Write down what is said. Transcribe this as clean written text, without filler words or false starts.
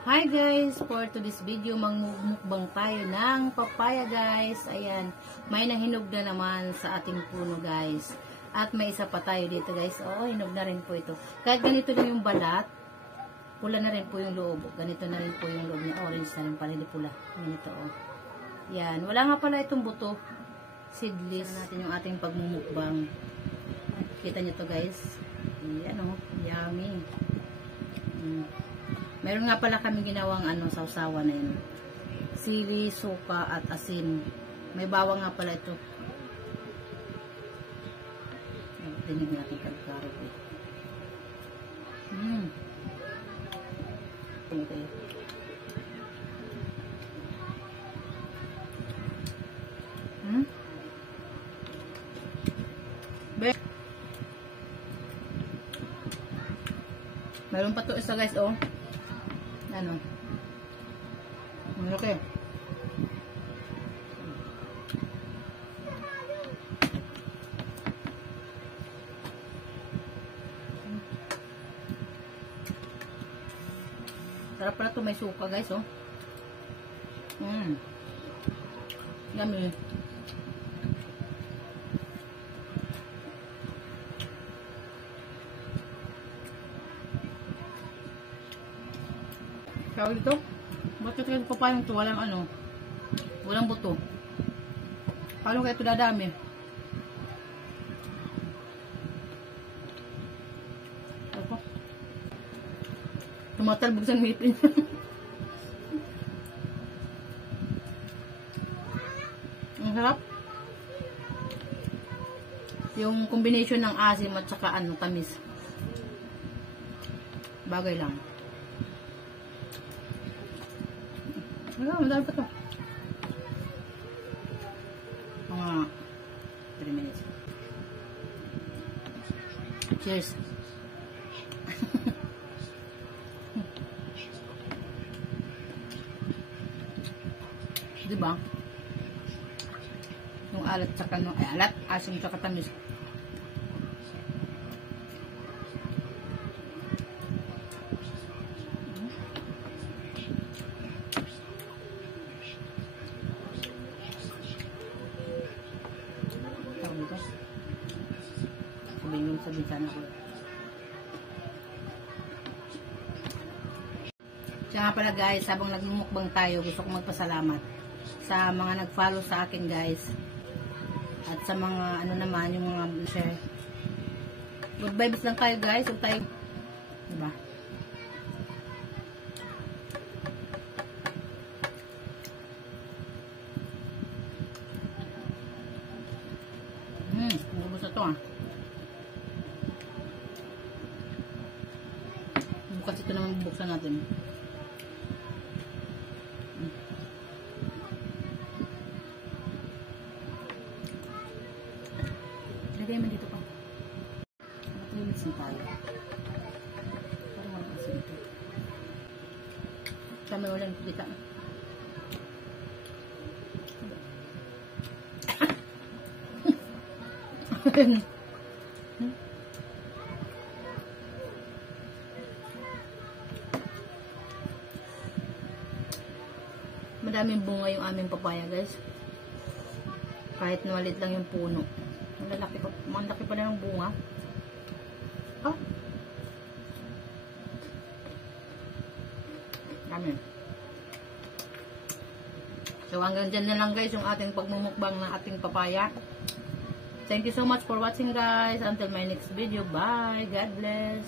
Hi guys! For today's video, mangmukbang tayo ng papaya guys. Ayan, may nahinog na naman sa ating puno guys. At may isa pa tayo dito guys. Oo, hinog na rin po ito. Kahit ganito din yung balat, pula na rin po yung loob. Ganito na rin po yung loob niya. Orange na rin pala, hindi pula. Ganito oh. Yan, wala nga pala itong buto. Seedless. Natin yung ating pagmumukbang. Kita nyo to guys. Ayan oh, yummy. Meron nga pala kami ginawang sausawa na yun. Sili, suka, at asin. May bawang nga pala ito. Dinig natin kagkarot eh. Okay. Meron pa to isa guys oh. Ano? Okay. Sarap pala ito, may suka guys oh. Yummy. Kaya dito, bakit kayo papayang ito? Walang buto. Paano kaya ito dadami? Ako. Tumatalbog sa ngipin. Ang sarap. Yung combination ng asim at saka tamis. Bagay lang. Madami pa ito. Mga 3 minutes. Cheers. Diba? Yung alat tsaka alat, asim tsaka tamis. Sabihin sana ko. Siya nga pala guys, habang nagmumukbang tayo, gusto kong magpasalamat sa mga nag-follow sa akin guys. At sa mga naman, yung mga share. Good vibes lang tayo guys. Huwag tayo, diba? Ubus na to ah. Bukas ito naman bubuksan natin. Lagay mo dito pa. 3 minutes na tayo. Parang wala kasi ito. Tama wala nito kita. Madaming bunga yung aming papaya guys. Kahit nawalit lang yung puno. Malaki pa na ng bunga. Oh. Dami. So hanggang dyan na lang guys yung ating pagmumukbang ng ating papaya. Thank you so much for watching guys. Until my next video. Bye. God bless.